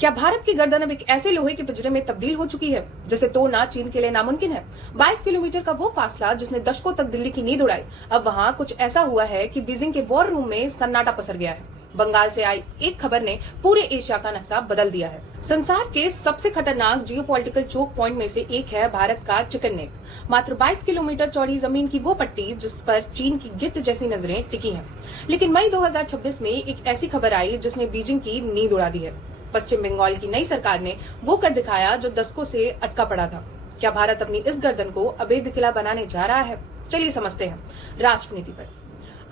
क्या भारत की गर्दन अब एक ऐसे लोहे के पिंजरे में तब्दील हो चुकी है जिसे तोड़ना चीन के लिए नामुमकिन है? 22 किलोमीटर का वो फासला जिसने दशकों तक दिल्ली की नींद उड़ाई, अब वहाँ कुछ ऐसा हुआ है कि बीजिंग के वॉर रूम में सन्नाटा पसर गया है। बंगाल से आई एक खबर ने पूरे एशिया का नक्शा बदल दिया है। संसार के सबसे खतरनाक जियोपॉलिटिकल चोक पॉइंट में से एक है भारत का चिकन नेक। मात्र 22 किलोमीटर चौड़ी जमीन की वो पट्टी जिस पर चीन की गिद्ध जैसी नजरें टिकी हैं। लेकिन मई 2026 में एक ऐसी खबर आई जिसने बीजिंग की नींद उड़ा दी है। पश्चिम बंगाल की नई सरकार ने वो कर दिखाया जो दशकों से अटका पड़ा था। क्या भारत अपनी इस गर्दन को अवैध किला बनाने जा रहा है? चलिए समझते हैं। राष्ट्रनीति पर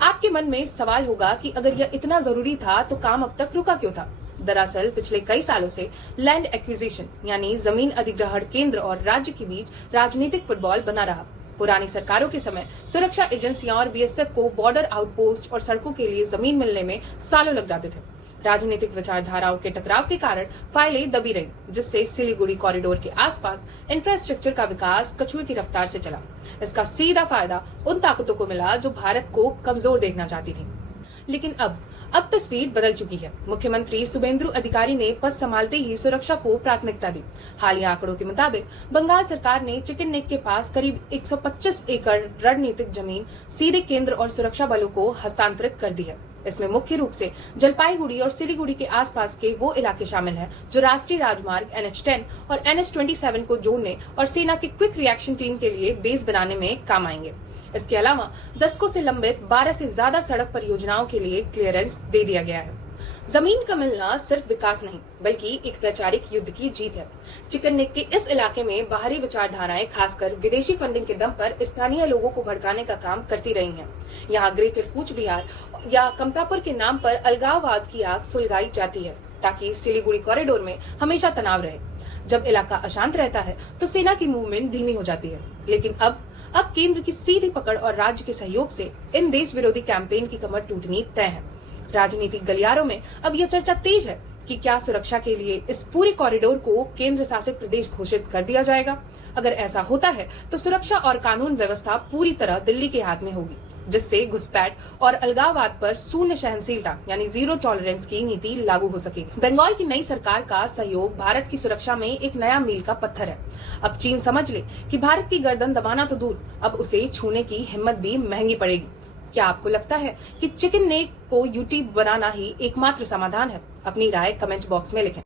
आपके मन में सवाल होगा कि अगर यह इतना जरूरी था तो काम अब तक रुका क्यों था? दरअसल पिछले कई सालों से लैंड एक्विजिशन यानी जमीन अधिग्रहण केंद्र और राज्य के बीच राजनीतिक फुटबॉल बना रहा। पुरानी सरकारों के समय सुरक्षा एजेंसियां और बीएसएफ को बॉर्डर आउटपोस्ट और सड़कों के लिए जमीन मिलने में सालों लग जाते थे। राजनीतिक विचारधाराओं के टकराव के कारण फाइलें दबी रही, जिससे सिलीगुड़ी कॉरिडोर के आसपास इंफ्रास्ट्रक्चर का विकास कछुए की रफ्तार से चला। इसका सीधा फायदा उन ताकतों को मिला जो भारत को कमजोर देखना चाहती थी। लेकिन अब तस्वीर बदल चुकी है। मुख्यमंत्री शुभेंदु अधिकारी ने पद संभालते ही सुरक्षा को प्राथमिकता दी। हालिया आंकड़ों के मुताबिक बंगाल सरकार ने चिकन नेक के पास करीब 125 एकड़ रणनीतिक जमीन सीधे केंद्र और सुरक्षा बलों को हस्तांतरित कर दी है। इसमें मुख्य रूप से जलपाईगुड़ी और सिलीगुड़ी के आसपास के वो इलाके शामिल हैं जो राष्ट्रीय राजमार्ग NH10 और NH27 को जोड़ने और सेना की क्विक रिएक्शन टीम के लिए बेस बनाने में काम आएंगे। इसके अलावा दशकों से लंबित 12 से ज्यादा सड़क परियोजनाओं के लिए क्लियरेंस दे दिया गया है। जमीन का मिलना सिर्फ विकास नहीं बल्कि एक वैचारिक युद्ध की जीत है। चिकन नेक के इस इलाके में बाहरी विचारधाराएं खासकर विदेशी फंडिंग के दम पर स्थानीय लोगों को भड़काने का काम करती रही हैं। यहाँ ग्रेटर कूच बिहार या कमतापुर के नाम पर अलगाववाद की आग सुलगाई जाती है ताकि सिलीगुड़ी कॉरिडोर में हमेशा तनाव रहे। जब इलाका अशांत रहता है तो सेना की मूवमेंट धीमी हो जाती है। लेकिन अब केंद्र की सीधी पकड़ और राज्य के सहयोग से इन देश विरोधी कैंपेन की कमर टूटनी तय है। राजनीतिक गलियारों में अब यह चर्चा तेज है कि क्या सुरक्षा के लिए इस पूरे कॉरिडोर को केंद्र शासित प्रदेश घोषित कर दिया जाएगा। अगर ऐसा होता है तो सुरक्षा और कानून व्यवस्था पूरी तरह दिल्ली के हाथ में होगी, जिससे घुसपैठ और अलगाववाद पर शून्य सहनशीलता यानी जीरो टॉलरेंस की नीति लागू हो सकेगी। बंगाल की नई सरकार का सहयोग भारत की सुरक्षा में एक नया मील का पत्थर है। अब चीन समझ ले कि भारत की गर्दन दबाना तो दूर, अब उसे छूने की हिम्मत भी महंगी पड़ेगी। क्या आपको लगता है कि चिकन नेक को यूटी बनाना ही एकमात्र समाधान है? अपनी राय कमेंट बॉक्स में लिखें।